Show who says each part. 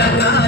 Speaker 1: 나나.